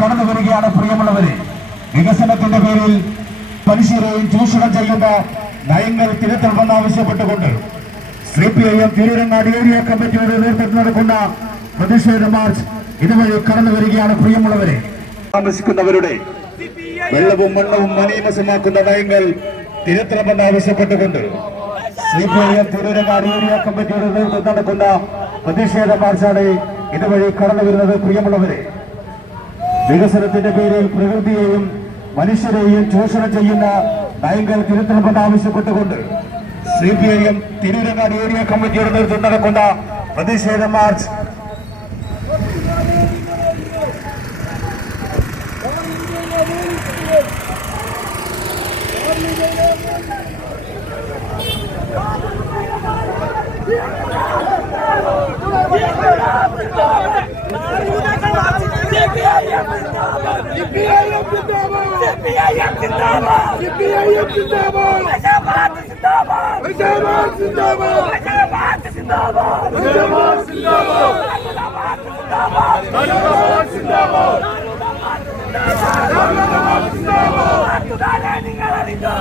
കടന്നു വരികയാണ് പ്രിയമുള്ളവരെ. വികസനത്തിന്റെ പേരിൽ മനുഷ്യരെയും ചൂഷണം ചെയ്യുന്ന നയങ്ങൾ തിരുത്തണമെന്ന് ആവശ്യപ്പെട്ടുകൊണ്ട് C P I M Tirurangadi area കമ്മിറ്റിയുടെ നേതൃത്വത്തിൽ നടക്കുന്ന പ്രതിഷേധ മാർച്ച് ഇതുവഴി കടന്നു വരികയാണ് പ്രിയമുള്ളവരെ. താമസിക്കുന്നവരുടെ വെള്ളവും മണ്ണവും മനീമസമാക്കുന്ന നയങ്ങൾ തിരുത്തണമെന്ന് ആവശ്യപ്പെട്ടുകൊണ്ട് C P I M Tirurangadi area കമ്മിറ്റിയുടെ നേതൃത്വത്തിൽ നടക്കുന്ന പ്രതിഷേധ മാർച്ചാണ് ഇതുവഴി കടന്നു വരുന്നത് പ്രിയമുള്ളവരെ. വികസനത്തിന്റെ പേരിൽ പ്രകൃതിയെയും മനുഷ്യരെയും ചൂഷണം ചെയ്യുന്ന നയങ്ങൾ തിരുത്തണമെന്ന് ആവശ്യപ്പെട്ടുകൊണ്ട് C P I M Tirurangadi area കമ്മിറ്റിയുടെ നേതൃത്വം നടക്കുന്ന പ്രതിഷേധ മാർച്ച്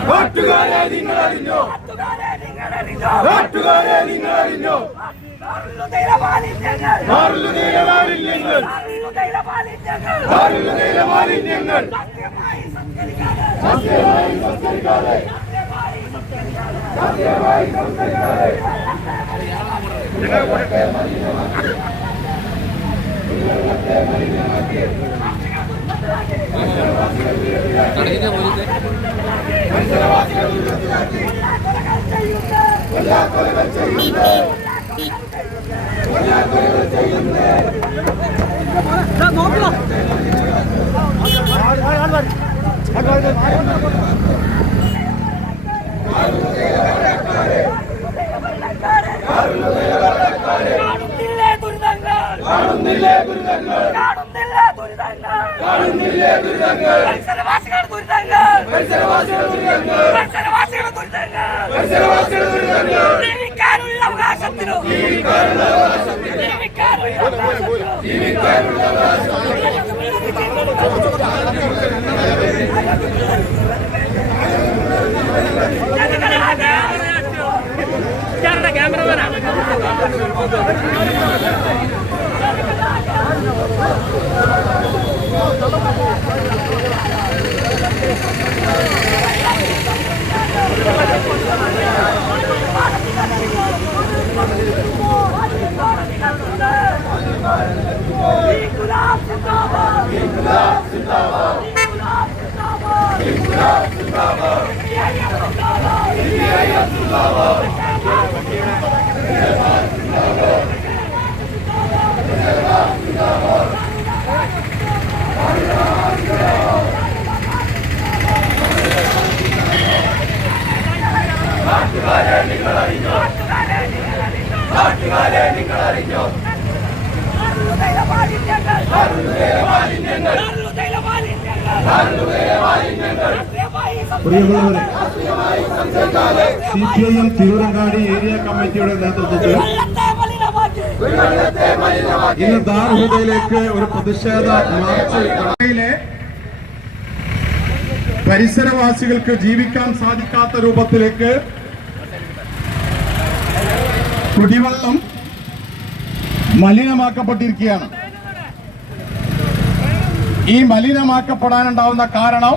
നാട്ടുകാരെ നിങ്ങൾ അറിഞ്ഞോ നാട്ടുകാരെ നിങ്ങൾ അറിഞ്ഞോ മാറുന്നതേല മാലിന്യങ്ങൾ. മാറുന്നതേല മാലിന്യങ്ങൾ? സത്യമായി സംസ്കരിക്കാതെ സത്യമായി സംസ്കരിക്കാതെ ചെയ്യുന്നത് ദുരിതങ്ങൾ കാണുന്നില്ലേ ദുരിതങ്ങൾ കാണുന്നില്ലേ ദുരിതങ്ങൾ കാണുന്നില്ലേ ദുരിതങ്ങൾ പരിസരവാസികളുടെ ദുരിതങ്ങൾ പരിസരവാസികളുടെ ദുരിതങ്ങൾ പരിസരവാസികളുടെ ദുരിതങ്ങൾ പരിസരവാസികളുടെ ദുരിതങ്ങൾ ಸತ್ತಿರು ಕ್ಯಾಮ್ರಾಮನ ജീവിക്കാനുള്ള പ്രിയമുള്ളവരെ C P I M Tirurangadi area കമ്മിറ്റിയുടെ നേതൃത്വത്തിൽ ഇന്ന് ദാർഹുദയിലേക്ക് ഒരു പ്രതിഷേധ മാർച്ച് പരിസരവാസികൾക്ക് ജീവിക്കാൻ സാധിക്കാത്ത രൂപത്തിലേക്ക് കുടിവെള്ളം മലിനമാക്കപ്പെട്ടിരിക്കുകയാണ്. ഈ മലിനമാക്കപ്പെടാനുണ്ടാവുന്ന കാരണം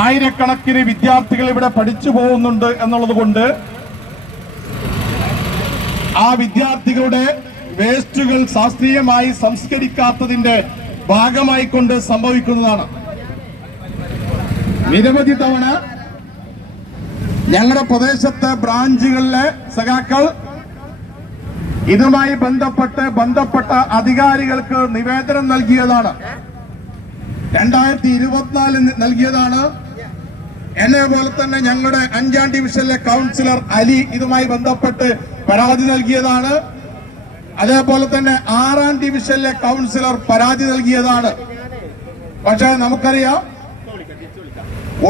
ആയിരക്കണക്കിന് വിദ്യാർത്ഥികൾ ഇവിടെ പഠിച്ചു പോകുന്നുണ്ട് എന്നുള്ളത് കൊണ്ട് ആ വിദ്യാർത്ഥികളുടെ വേസ്റ്റുകൾ ശാസ്ത്രീയമായി സംസ്കരിക്കാത്തതിന്റെ ഭാഗമായി കൊണ്ട് സംഭവിക്കുന്നതാണ്. നിരവധി തവണ ഞങ്ങളുടെ പ്രദേശത്തെ ബ്രാഞ്ചുകളിലെ സഖാക്കൾ ഇതുമായി ബന്ധപ്പെട്ട് ബന്ധപ്പെട്ട അധികാരികൾക്ക് നിവേദനം നൽകിയതാണ്. രണ്ടായിരത്തി ഇരുപത്തിനാലിൽ നൽകിയതാണ് എന്നെ പോലെ തന്നെ ഞങ്ങളുടെ അഞ്ചാം ഡിവിഷനിലെ കൗൺസിലർ അലി ഇതുമായി ബന്ധപ്പെട്ട് പരാതി നൽകിയതാണ്. അതേപോലെ തന്നെ ആറാം ഡിവിഷനിലെ കൗൺസിലർ പരാതി നൽകിയതാണ്. പക്ഷെ നമുക്കറിയാം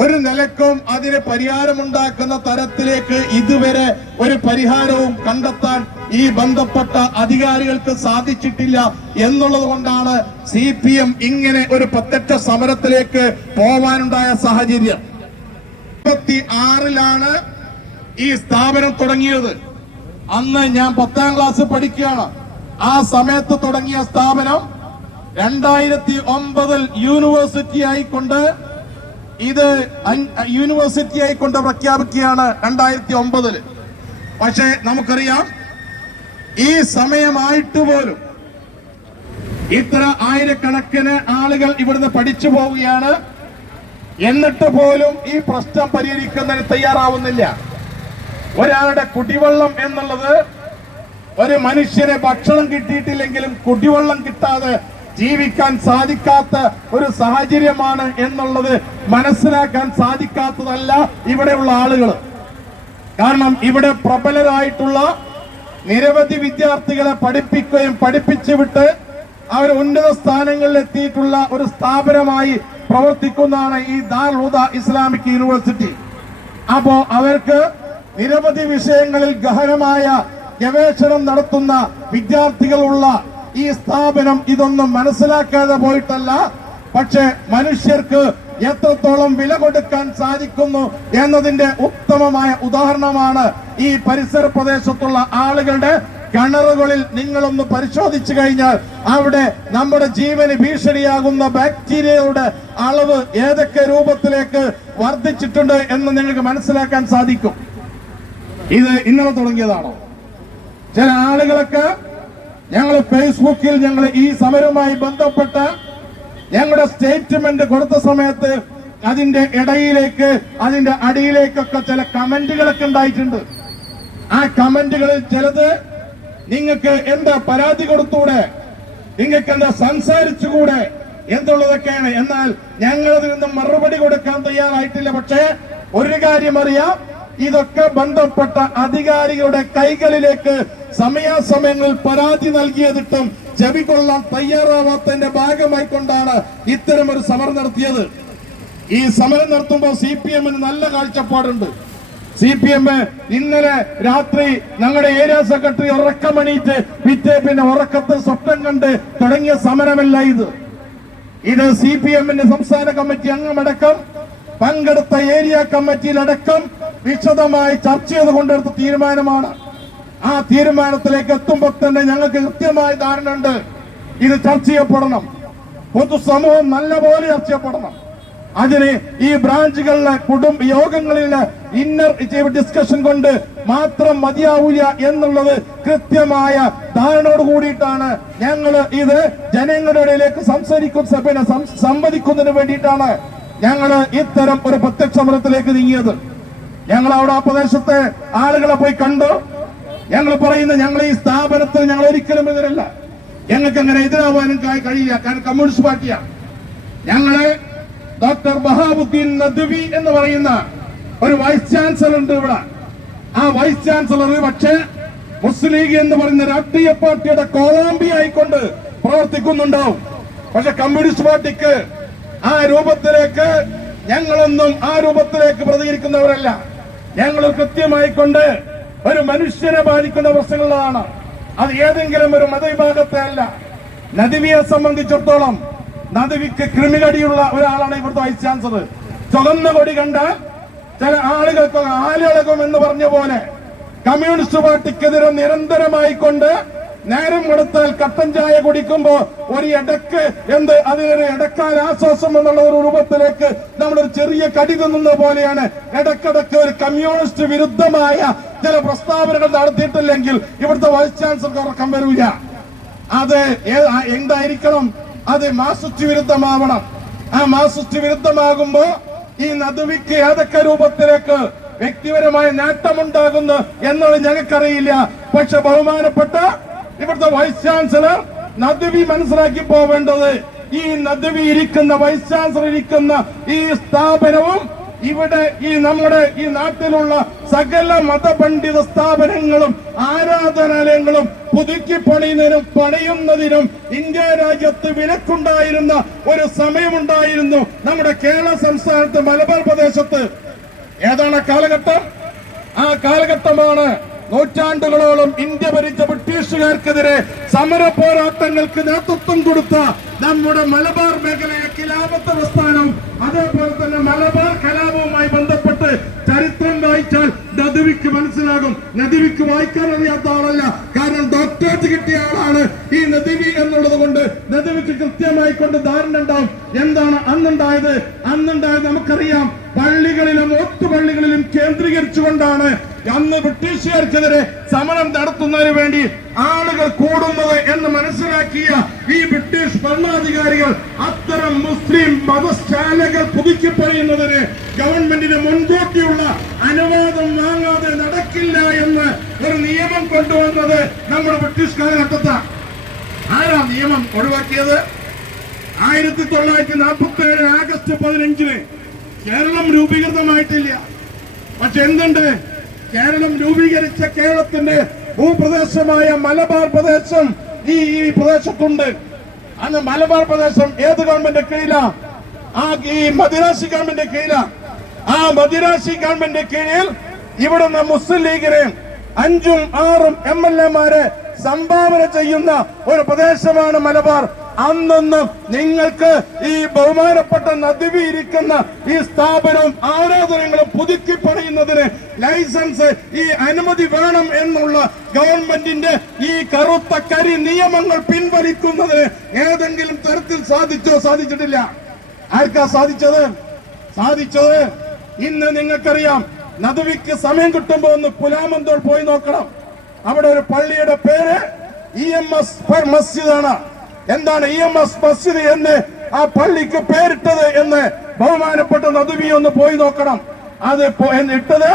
ഒരു നിലക്കും അതിന് പരിഹാരമുണ്ടാക്കുന്ന തരത്തിലേക്ക് ഇതുവരെ ഒരു പരിഹാരവും കണ്ടെത്താൻ ഈ ബന്ധപ്പെട്ട അധികാരികൾക്ക് സാധിച്ചിട്ടില്ല എന്നുള്ളത് കൊണ്ടാണ് സി ഇങ്ങനെ ഒരു പ്രത്യക്ഷ സമരത്തിലേക്ക് പോവാനുണ്ടായ സാഹചര്യം. ഇരുപത്തി ആറിലാണ് ഈ സ്ഥാപനം തുടങ്ങിയത്. അന്ന് ഞാൻ പത്താം ക്ലാസ് പഠിക്കുകയാണ്. ആ സമയത്ത് തുടങ്ങിയ സ്ഥാപനം രണ്ടായിരത്തി ഒമ്പതിൽ യൂണിവേഴ്സിറ്റി ആയിക്കൊണ്ട് ഇത് യൂണിവേഴ്സിറ്റി ആയിക്കൊണ്ട് പ്രഖ്യാപിക്കുകയാണ് രണ്ടായിരത്തി ഒമ്പതിൽ പക്ഷേ നമുക്കറിയാം ഈ സമയമായിട്ട് പോലും ഇത്ര ആയിരക്കണക്കിന് ആളുകൾ ഇവിടുന്ന് പഠിച്ചു പോവുകയാണ്. എന്നിട്ട് പോലും ഈ പ്രശ്നം പരിഹരിക്കുന്നതിന് തയ്യാറാവുന്നില്ല. ഒരാളുടെ കുടിവെള്ളം എന്നുള്ളത് ഒരു മനുഷ്യന് ഭക്ഷണം കിട്ടിയിട്ടില്ലെങ്കിലും കുടിവെള്ളം കിട്ടാതെ ജീവിക്കാൻ സാധിക്കാത്ത ഒരു സാഹചര്യമാണ് എന്നുള്ളത് മനസ്സിലാക്കാൻ സാധിക്കാത്തതല്ല ഇവിടെയുള്ള ആളുകൾ. കാരണം ഇവിടെ പ്രബലരായിട്ടുള്ള നിരവധി വിദ്യാർത്ഥികളെ പഠിപ്പിക്കുകയും പഠിപ്പിച്ചു വിട്ട് അവർ ഉന്നത സ്ഥാനങ്ങളിൽ എത്തിയിട്ടുള്ള ഒരു സ്ഥാപനമായി പ്രവർത്തിക്കുന്നതാണ് ഈ ദാർഹുദ ഇസ്ലാമിക് യൂണിവേഴ്സിറ്റി. അപ്പോ അവർക്ക് നിരവധി വിഷയങ്ങളിൽ ഗഹനമായ ഗവേഷണം നടത്തുന്ന വിദ്യാർത്ഥികളുള്ള ഈ സ്ഥാപനം ഇതൊന്നും മനസ്സിലാക്കാതെ പോയിട്ടല്ല. പക്ഷെ മനുഷ്യർക്ക് എത്രത്തോളം വില കൊടുക്കാൻ സാധിക്കുന്നു എന്നതിന്റെ ഉത്തമമായ ഉദാഹരണമാണ് ഈ പരിസര പ്രദേശത്തുള്ള ആളുകളുടെ കിണറുകളിൽ നിങ്ങളൊന്ന് പരിശോധിച്ചു കഴിഞ്ഞാൽ അവിടെ നമ്മുടെ ജീവന് ഭീഷണിയാകുന്ന ബാക്ടീരിയയുടെ അളവ് ഏതൊക്കെ രൂപത്തിലേക്ക് വർദ്ധിച്ചിട്ടുണ്ട് എന്ന് നിങ്ങൾക്ക് മനസ്സിലാക്കാൻ സാധിക്കും. ഇത് ഇന്നലെ തുടങ്ങിയതാണോ? ചില ആളുകളൊക്കെ ഞങ്ങൾ ഫേസ്ബുക്കിൽ ഞങ്ങൾ ഈ സമരവുമായി ബന്ധപ്പെട്ട ഞങ്ങളുടെ സ്റ്റേറ്റ്മെന്റ് കൊടുത്ത സമയത്ത് അതിന്റെ ഇടയിലേക്ക് അതിന്റെ അടിയിലേക്കൊക്കെ ചില കമന്റുകളൊക്കെ ഉണ്ടായിട്ടുണ്ട്. ആ കമന്റുകളിൽ ചിലത് നിങ്ങൾക്ക് എന്താ പരാതി കൊടുത്തൂടെ? നിങ്ങൾക്ക് എന്താ സംസാരിച്ചുകൂടെ എന്നുള്ളതൊക്കെയാണ്. എന്നാൽ ഞങ്ങൾ അതിൽ നിന്നും മറുപടി കൊടുക്കാൻ തയ്യാറായിട്ടില്ല. പക്ഷേ ഒരു കാര്യം അറിയാം. ഇതൊക്കെ ബന്ധപ്പെട്ട അധികാരികളുടെ കൈകളിലേക്ക് സമയാസമയങ്ങളിൽ പരാതി നൽകിയതിട്ടും ചെവികൊള്ളാൻ തയ്യാറാവാത്തതിന്റെ ഭാഗമായി കൊണ്ടാണ് ഇത്തരം ഒരു സമരം നടത്തിയത്. ഈ സമരം നടത്തുമ്പോൾ സി പി എമ്മിന് നല്ല കാഴ്ചപ്പാടുണ്ട്. സി പി എം ഇന്നലെ രാത്രി ഞങ്ങളുടെ ഏരിയ സെക്രട്ടറി ഉറക്കമണിയിട്ട് പിറ്റേ പിന്നെ സ്വപ്നം കണ്ട് തുടങ്ങിയ സമരമല്ല ഇത്. ഇത് സി പി എമ്മിന്റെ സംസ്ഥാന കമ്മിറ്റി അംഗമടക്കം പങ്കെടുത്ത ഏരിയ കമ്മിറ്റിയിലടക്കം വിശദമായി ചർച്ച ചെയ്ത് കൊണ്ടെടുത്ത തീരുമാനമാണ്. ആ തീരുമാനത്തിലേക്ക് എത്തുമ്പോൾ തന്നെ ഞങ്ങൾക്ക് കൃത്യമായ ധാരണ ഉണ്ട് ഇത് ചർച്ച ചെയ്യപ്പെടണം. പൊതുസമൂഹം നല്ലപോലെ ചർച്ച ചെയ്യപ്പെടണം. അതിന് ഈ ബ്രാഞ്ചുകളിലെ കുടുംബ യോഗങ്ങളിലെ ഇന്നർ ഡിസ്കഷൻ കൊണ്ട് മാത്രം മതിയാവില്ല എന്നുള്ളത് കൃത്യമായ ധാരണയോട് കൂടിയിട്ടാണ് ഞങ്ങൾ ഇത് ജനങ്ങളുടെ ഇടയിലേക്ക് സംസാരിക്കുന്ന സഭയെ സംവദിക്കുന്നതിന് വേണ്ടിയിട്ടാണ് ഞങ്ങൾ ഇത്തരം ഒരു പ്രത്യക്ഷ സമരത്തിലേക്ക് നീങ്ങിയത്. ഞങ്ങൾ അവിടെ ആ പ്രദേശത്തെ ആളുകളെ പോയി കണ്ടു. ഞങ്ങൾ പറയുന്ന ഞങ്ങൾ ഈ സ്ഥാപനത്തിൽ ഞങ്ങൾ ഒരിക്കലും എതിരല്ല. ഞങ്ങൾക്ക് അങ്ങനെ എതിരാവാനും കഴി- കഴിയില്ല. കാരണം കമ്മ്യൂണിസ്റ്റ് പാർട്ടിയാണ്. ഞങ്ങൾ ഡോക്ടർ ബഹാബുദ്ദീൻ നദ്വി എന്ന് പറയുന്ന ഒരു വൈസ് ചാൻസലർ ഉണ്ട് ഇവിടെ. ആ വൈസ് ചാൻസലർ പക്ഷേ മുസ്ലിം ലീഗ് എന്ന് പറയുന്ന രാഷ്ട്രീയ പാർട്ടിയുടെ കോളാമ്പി ആയിക്കൊണ്ട് പ്രവർത്തിക്കുന്നുണ്ടാവും. പക്ഷെ കമ്മ്യൂണിസ്റ്റ് പാർട്ടിക്ക് ആ രൂപത്തിലേക്ക് ഞങ്ങളൊന്നും ആ രൂപത്തിലേക്ക് പ്രതികരിക്കുന്നവരല്ല. ഞങ്ങൾ കൃത്യമായിക്കൊണ്ട് ഒരു മനുഷ്യനെ ബാധിക്കുന്ന പ്രശ്നങ്ങളാണ് അത് ഏതെങ്കിലും ഒരു മതവിഭാഗത്തെ അല്ല. നദിവിയെ സംബന്ധിച്ചിടത്തോളം നദിവിക്ക് ക്രിമിനടിയുള്ള ഒരാളാണ് ഇവിടുത്തെ വൈസ് ചാൻസലർ ചുവന്ന കൊടി കണ്ടാൽ ചില ആളുകൾക്ക് ആലുകൾക്കും എന്ന് പറഞ്ഞ പോലെ കമ്മ്യൂണിസ്റ്റ് പാർട്ടിക്കെതിരെ നിരന്തരമായി കൊണ്ട് നേരം കൊടുത്താൽ കട്ടൻ ചായ കുടിക്കുമ്പോ ഒരു ഇടയ്ക്ക് എന്ത് അതിനൊരു ഇടക്കാൽ ആശ്വാസം എന്നുള്ള ഒരു രൂപത്തിലേക്ക് നമ്മളൊരു ചെറിയ കടി തിന്നുന്ന പോലെയാണ്. ഇടക്കിടക്ക് ഒരു കമ്മ്യൂണിസ്റ്റ് വിരുദ്ധമായ ചില പ്രസ്താവനകൾ നടത്തിയിട്ടില്ലെങ്കിൽ ഇവിടുത്തെ വൈസ് ചാൻസലർക്ക് ഉറക്കം വരൂല. അത് എന്തായിരിക്കണം? അത് മാർസിസ്റ്റ് വിരുദ്ധമാവണം ആ മാർസിസ്റ്റ് വിരുദ്ധമാകുമ്പോ ഈ നദുവിക്ക് ഏതൊക്കെ രൂപത്തിലേക്ക് വ്യക്തിപരമായ നേട്ടമുണ്ടാകുന്നു എന്നുള്ളത് ഞങ്ങൾക്കറിയില്ല. പക്ഷെ ബഹുമാനപ്പെട്ട ഇവിടുത്തെ വൈസ് ചാൻസലർ നദുവി മനസ്സിലാക്കി പോവേണ്ടത് ഈ നദുവി ഇരിക്കുന്ന വൈസ് ചാൻസലർ ഇരിക്കുന്ന ഈ സ്ഥാപനവും ഇവിടെ ഈ നമ്മുടെ ഈ നാട്ടിലുള്ള സകല മതപണ്ഡിത സ്ഥാപനങ്ങളും ആരാധനാലയങ്ങളും പുതുക്കി പണിയുന്നതിനും പണിയുന്നതിനും ഇന്ത്യ രാജ്യത്ത് വിലക്കുണ്ടായിരുന്ന ഒരു സമയമുണ്ടായിരുന്നു നമ്മുടെ കേരള സംസ്ഥാനത്ത് മലബാർ പ്രദേശത്ത്. ഏതാണ് കാലഘട്ടം? ആ കാലഘട്ടമാണ് നൂറ്റാണ്ടുകളോളം ഇന്ത്യ ഭരിച്ച ബ്രിട്ടീഷുകാർക്കെതിരെ സമര പോരാട്ടങ്ങൾക്ക് നേതൃത്വം കൊടുത്ത നമ്മുടെ മലബാർ മേഖലയിലെ കിലാപത്ത് പ്രസ്ഥാനം അതേപോലെ തന്നെ മലബാർ കലാപവുമായി ബന്ധപ്പെട്ട് ചരിത്രം വായിച്ചാൽ മനസ്സിലാകും. നദിവിക്ക് വായിക്കാൻ അറിയാത്ത ആളല്ല. കാരണം ഡോക്ടറേറ്റ് കിട്ടിയ ആളാണ് ഈ നദിവി എന്നുള്ളത് കൊണ്ട് നദിവിക്ക് കൃത്യമായി കൊണ്ട് ധാരണ ഉണ്ടാവും. എന്താണ് അന്നുണ്ടായത്? അന്നുണ്ടായത് നമുക്കറിയാം. പള്ളികളിലും ഒത്തുപള്ളികളിലും കേന്ദ്രീകരിച്ചുകൊണ്ടാണ് അന്ന് ബ്രിട്ടീഷുകാർക്കെതിരെ സമരം നടത്തുന്നതിന് വേണ്ടി ആളുകൾ കൂടുന്നത് എന്ന് മനസ്സിലാക്കിയ ഈ ബ്രിട്ടീഷ് ഭരണാധികാരികൾ അത്തരം മുസ്ലിം മതശാലകൾ പുതുക്കിപ്പറയുന്നതിന് ഗവൺമെന്റിന് മുൻകൂട്ടിയുള്ള അനുവാദം വാങ്ങാതെ നടക്കില്ല എന്ന് ഒരു നിയമം കൊണ്ടുവന്നത് നമ്മുടെ ബ്രിട്ടീഷ് കാലഘട്ടത്താണ്. ആരാ നിയമം ഒഴിവാക്കിയത്? ആയിരത്തി തൊള്ളായിരത്തി നാൽപ്പത്തി ഏഴ് ആഗസ്റ്റ് പതിനഞ്ചിന് കേരളം രൂപീകൃതമായിട്ടില്ല. പക്ഷെ എന്തുണ്ട്? കേരളം രൂപീകരിച്ച കേരളത്തിന്റെ ഭൂപ്രദേശമായ മലബാർ പ്രദേശം ഈ ഈ പ്രദേശത്തുണ്ട്. അന്ന് മലബാർ പ്രദേശം ഏത് ഗവൺമെന്റ് കീഴിലാ? ആ ഈ മദിരാശി ഗവൺമെന്റ് കീഴിലാ. ആ മദിരാശി ഗവൺമെന്റ് കീഴിൽ ഇവിടുന്ന് മുസ്ലിം ലീഗിനെ അഞ്ചും ആറും എം എൽ എമാരെ സംഭാവന ചെയ്യുന്ന ഒരു പ്രദേശമാണ് മലബാർ. അന്നൊന്നും നിങ്ങൾക്ക് ഈ ബഹുമാനപ്പെട്ട നദിവി ഇരിക്കുന്ന ഈ സ്ഥാപനവും ആരാധനങ്ങളും പുതുക്കി പണിയുന്നതിന് ലൈസൻസ് ഈ അനുമതി വേണം എന്നുള്ള ഗവൺമെന്റിന്റെ ഈ കറുത്ത കരി നിയമങ്ങൾ പിൻവലിക്കുന്നതിന് ഏതെങ്കിലും തരത്തിൽ സാധിച്ചോ സാധിച്ചിട്ടില്ല. ആർക്കാ സാധിച്ചത്? സാധിച്ചത്? ഇന്ന് നിങ്ങൾക്കറിയാം നദുവിക്ക് സമയം കിട്ടുമ്പോ ഒന്ന് പുലാമന്തോൾ പോയി നോക്കണം. അവിടെ ഒരു പള്ളിയുടെ പേര് ഇ എം എസ് മസ്ജിദാണ്. എന്താണ് ഇ എം എസ് മസ്ജിദ് എന്ന് ആ പള്ളിക്ക് പേരിട്ടത് എന്ന് ബഹുമാനപ്പെട്ട നദുവി ഒന്ന് പോയി നോക്കണം. അത് ഇട്ടത്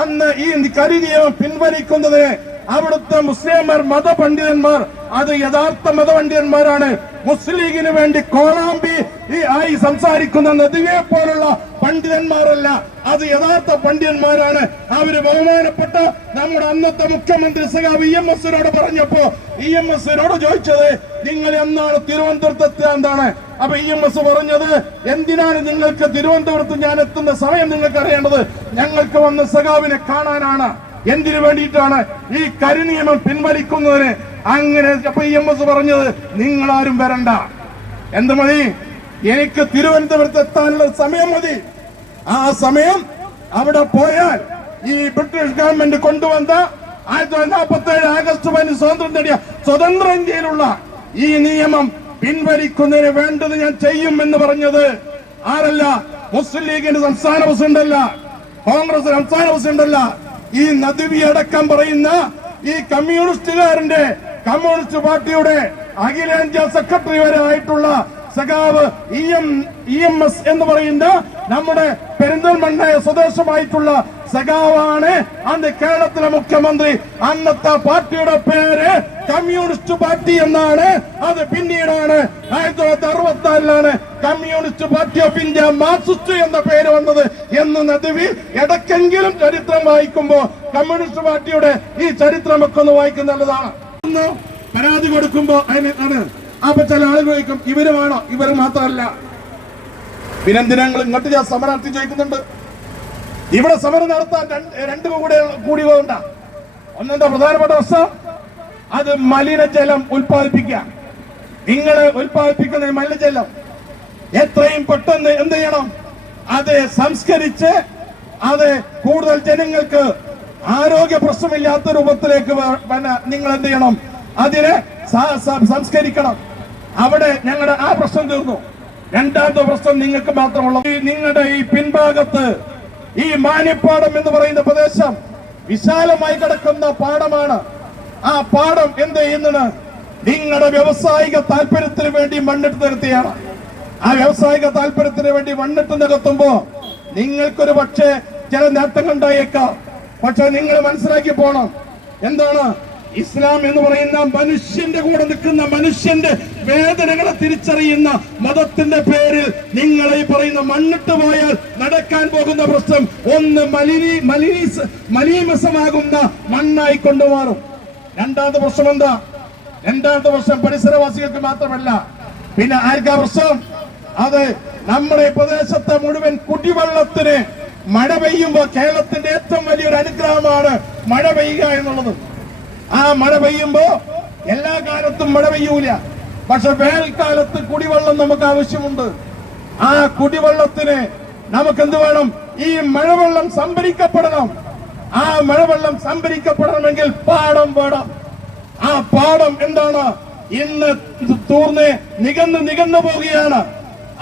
അന്ന് ഈ കരി നിയമം പിൻവലിക്കുന്നതിന് അവിടുത്തെ മുസ്ലിംമാർ മതപണ്ഡിതന്മാർ അത് യഥാർത്ഥ മതപണ്ഡിതന്മാരാണ്. മുസ്ലിം ലീഗിന് വേണ്ടി കോളാമ്പി ഈ ആയി സംസാരിക്കുന്ന നദിയെ പോലുള്ള പണ്ഡിതന്മാരല്ല. അത് യഥാർത്ഥ പണ്ഡിതന്മാരാണ്. അവർ ബഹുമാനപ്പെട്ട നമ്മുടെ അന്നത്തെ മുഖ്യമന്ത്രി സഖാവ് ഇ എം എസിനോട് പറഞ്ഞപ്പോ ഇ എം എസിനോട് ചോദിച്ചത് നിങ്ങൾ എന്നാണ് തിരുവനന്തപുരത്ത് എന്താണ്? അപ്പൊ ഇ എം എസ് പറഞ്ഞത് എന്തിനാണ് നിങ്ങൾക്ക് തിരുവനന്തപുരത്ത് ഞാൻ എത്തുന്ന സമയം നിങ്ങൾക്ക് അറിയേണ്ടത്? ഞങ്ങൾക്ക് വന്ന് സഖാവിനെ കാണാനാണ്. എന്തിനു വേണ്ടിയിട്ടാണ് ഈ കരുനിയമം പിൻവലിക്കുന്നതിന്? അങ്ങനെ അപ്പൊ ഇ എം എസ് പറഞ്ഞത് നിങ്ങളാരും വരണ്ട. എന്ത് മതി? എനിക്ക് തിരുവനന്തപുരത്ത് എത്താനുള്ള സമയം മതി. ആ സമയം അവിടെ പോയാൽ ഈ ബ്രിട്ടീഷ് ഗവൺമെന്റ് കൊണ്ടുവന്ന ആയിരത്തി തൊള്ളായിരത്തി നാൽപ്പത്തി ഏഴ് ആഗസ്റ്റ് പതിനഞ്ച് സ്വാതന്ത്ര്യം നേടിയ സ്വതന്ത്ര ഇന്ത്യയിലുള്ള ഈ നിയമം പിൻവലിക്കുന്നതിന് വേണ്ടത് ഞാൻ ചെയ്യും എന്ന് പറഞ്ഞത് ആരല്ല? മുസ്ലിം ലീഗിന്റെ സംസ്ഥാന പ്രസിഡന്റ് അല്ല കോൺഗ്രസ് സംസ്ഥാന പ്രസിഡന്റ് അല്ല ഈ നദിവി അടക്കം പറയുന്ന ഈ കമ്മ്യൂണിസ്റ്റുകാരന്റെ കമ്മ്യൂണിസ്റ്റ് പാർട്ടിയുടെ അഖിലേന്ത്യാ സെക്രട്ടറി വരെ ആയിട്ടുള്ള സഖാവ് E M E M S എന്ന് പറയുന്ന നമ്മുടെ പെരിന്തൽമണ്ണ സ്വദേശമായിട്ടുള്ള സഖാവാണ്. അന്ന് കേരളത്തിലെ മുഖ്യമന്ത്രി. അന്നത്തെ പാർട്ടിയുടെ പേര് കമ്മ്യൂണിസ്റ്റ് പാർട്ടി എന്നാണ്. അത് പിന്നീടാണ് ആയിരത്തി തൊള്ളായിരത്തി അറുപത്തിനാലിലാണ് communist party of India Marxist എന്ന പേര് വന്നത് എന്ന് നദവി ഇടയ്ക്കെങ്കിലും ചരിത്രം വായിക്കുമ്പോ കമ്മ്യൂണിസ്റ്റ് പാർട്ടിയുടെ ഈ ചരിത്രമൊക്കെ ഒന്ന് വായിക്കുന്ന നല്ലതാണ്. പരാതി കൊടുക്കുമ്പോ അതിന് അപ്പൊ ചില ആളുകൾ ചോദിക്കും ഇവർ വേണോ? ഇവർ മാത്രമല്ല. പിന്നെന്തിനാ ഇങ്ങോട്ട് ഞാൻ സമരാർത്ഥി ചോദിക്കുന്നുണ്ട്. ഇവിടെ സമരം നടത്താൻ രണ്ട് കൂടെ കൂടി പോകണ്ട ഒന്നെന്താ പ്രധാനപ്പെട്ട വസ്തു അത് മലിനജലം ഉൽപ്പാദിപ്പിക്കുക. നിങ്ങൾ ഉൽപ്പാദിപ്പിക്കുന്ന മലിനജലം എത്രയും പെട്ടെന്ന് എന്ത് ചെയ്യണം? അത് സംസ്കരിച്ച് അത് കൂടുതൽ ജനങ്ങൾക്ക് ആരോഗ്യ പ്രശ്നമില്ലാത്ത രൂപത്തിലേക്ക് പിന്നെ നിങ്ങൾ എന്ത് ചെയ്യണം? അതിനെ സംസ്കരിക്കണം. അവിടെ ഞങ്ങളുടെ ആ പ്രശ്നം തീർന്നു. രണ്ടാമത്തെ പ്രശ്നം നിങ്ങൾക്ക് മാത്രമുള്ള നിങ്ങളുടെ ഈ പിൻഭാഗത്ത് ഈ മാനിപ്പാടം എന്ന് പറയുന്ന പ്രദേശം വിശാലമായി കിടക്കുന്ന പാടമാണ്. ആ പാടം എന്ത് ചെയ്യുന്നത്? നിങ്ങളുടെ വ്യവസായിക താല്പര്യത്തിന് വേണ്ടി മണ്ണിട്ട് നിർത്തിയാണ്. ആ വ്യവസായിക താല്പര്യത്തിന് വേണ്ടി മണ്ണിട്ട് നികത്തുമ്പോ നിങ്ങൾക്കൊരു പക്ഷേ ചില നേട്ടങ്ങൾ ഉണ്ടായേക്കാം പക്ഷെ നിങ്ങൾ മനസ്സിലാക്കി പോണം. എന്താണ്? ഇസ്ലാം എന്ന് പറയുന്ന മനുഷ്യന്റെ കൂടെ നിൽക്കുന്ന മനുഷ്യന്റെ വേദനകളെ തിരിച്ചറിയുന്ന മതത്തിന്റെ പേരിൽ നിങ്ങൾ ഈ പറയുന്ന മണ്ണിട്ട് പോയാൽ നടക്കാൻ പോകുന്ന പ്രശ്നം ഒന്ന് മലിനി മലിനീസ് മലീമസമാകുന്ന മണ്ണായി കൊണ്ടുമാറും. രണ്ടാമത്തെ പ്രശ്നം എന്താ? രണ്ടാമത്തെ പ്രശ്നം പരിസരവാസികൾക്ക് മാത്രമല്ല. പിന്നെ ആർക്കാ പ്രശ്നം? അത് നമ്മുടെ പ്രദേശത്തെ മുഴുവൻ കുടിവെള്ളത്തിന് മഴ പെയ്യുമ്പോൾ കേരളത്തിന്റെ ഏറ്റവും വലിയൊരു അനുഗ്രഹമാണ് മഴ പെയ്യുക എന്നുള്ളത്. ആ മഴ പെയ്യുമ്പോ എല്ലാ കാലത്തും മഴ പെയ്യൂല. പക്ഷെ വേനൽക്കാലത്ത് കുടിവെള്ളം നമുക്ക് ആവശ്യമുണ്ട്. ആ കുടിവെള്ളത്തിന് നമുക്ക് എന്ത് വേണം? ഈ മഴവെള്ളം സംഭരിക്കപ്പെടണം. ആ മഴവെള്ളം സംഭരിക്കപ്പെടണമെങ്കിൽ പാടം വേണം. ആ പാടം എന്താണ്? ഇന്ന് തൂർന്ന് നികന്ന് നികന്നു പോവുകയാണ്.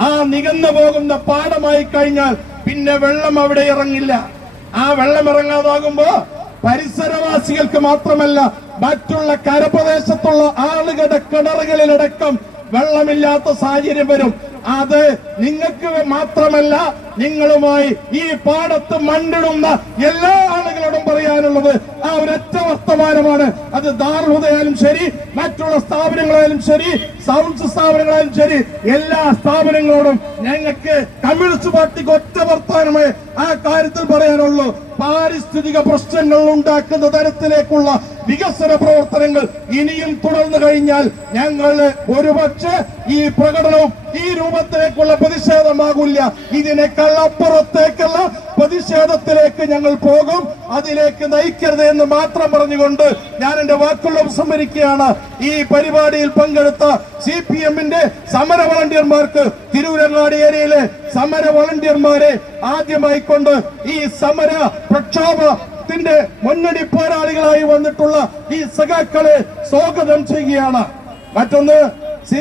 ആ നികന്നു പോകുന്ന പാടമായി കഴിഞ്ഞാൽ പിന്നെ വെള്ളം അവിടെ ഇറങ്ങില്ല. ആ വെള്ളം ഇറങ്ങാതാകുമ്പോ പരിസരവാസികൾക്ക് മാത്രമല്ല മറ്റുള്ള കരപ്രദേശത്തുള്ള ആളുകളുടെ കിണറുകളിലടക്കം വെള്ളമില്ലാത്ത സാഹചര്യം വരും. അത് നിങ്ങൾക്ക് മാത്രമല്ല നിങ്ങളുമായി ഈ പാടത്ത് മണ്ടിടുന്ന എല്ലാ ആളുകളോടും പറയാനുള്ളത് ആ ഒരൊറ്റ വർത്തമാനമാണ്. അത് ദാർഹുദയാലും ശരി മറ്റുള്ള സ്ഥാപനങ്ങളായാലും ശരി സൗണ്ട് സ്ഥാപനങ്ങളായാലും ശരി എല്ലാ സ്ഥാപനങ്ങളോടും ഞങ്ങൾക്ക് കമ്മ്യൂണിസ്റ്റ് പാർട്ടിക്ക് ഒറ്റ വർത്തമാനമേ ആ കാര്യത്തിൽ പറയാനുള്ളൂ. പാരിസ്ഥിതിക പ്രശ്നങ്ങൾ ഉണ്ടാക്കുന്ന തരത്തിലേക്കുള്ള വികസന പ്രവർത്തനങ്ങൾ ഇനിയും തുടർന്നു കഴിഞ്ഞാൽ ഞങ്ങൾ ഒരുപക്ഷെ ഈ പ്രകടനവും ഈ രൂപത്തിലേക്കുള്ള പ്രതിഷേധമാകില്ല. ഇതിനേക്കാൾ അപ്പുറത്തേക്കുള്ള പ്രതിഷേധത്തിലേക്ക് ഞങ്ങൾ പോകും. അതിലേക്ക് നയിക്കരുത് എന്ന് മാത്രം പറഞ്ഞുകൊണ്ട് ഞാൻ എന്റെ വാക്കുകൾ ഉപസംഹരിക്കുകയാണ് ഈ പരിപാടിയിൽ പങ്കെടുത്ത സി പി എമ്മിന്റെ സമര വളണ്ടിയർമാർക്ക് തിരുവരങ്ങാട് ഏരിയയിലെ സമര വളണ്ടിയർമാരെ ആദ്യമായി കൊണ്ട് ഈ സമര പ്രക്ഷോഭത്തിന്റെ മുന്നണി പോരാളികളായി വന്നിട്ടുള്ള ഈ സഖാക്കളെ സ്വാഗതം ചെയ്യുകയാണ്. മറ്റൊന്ന് സി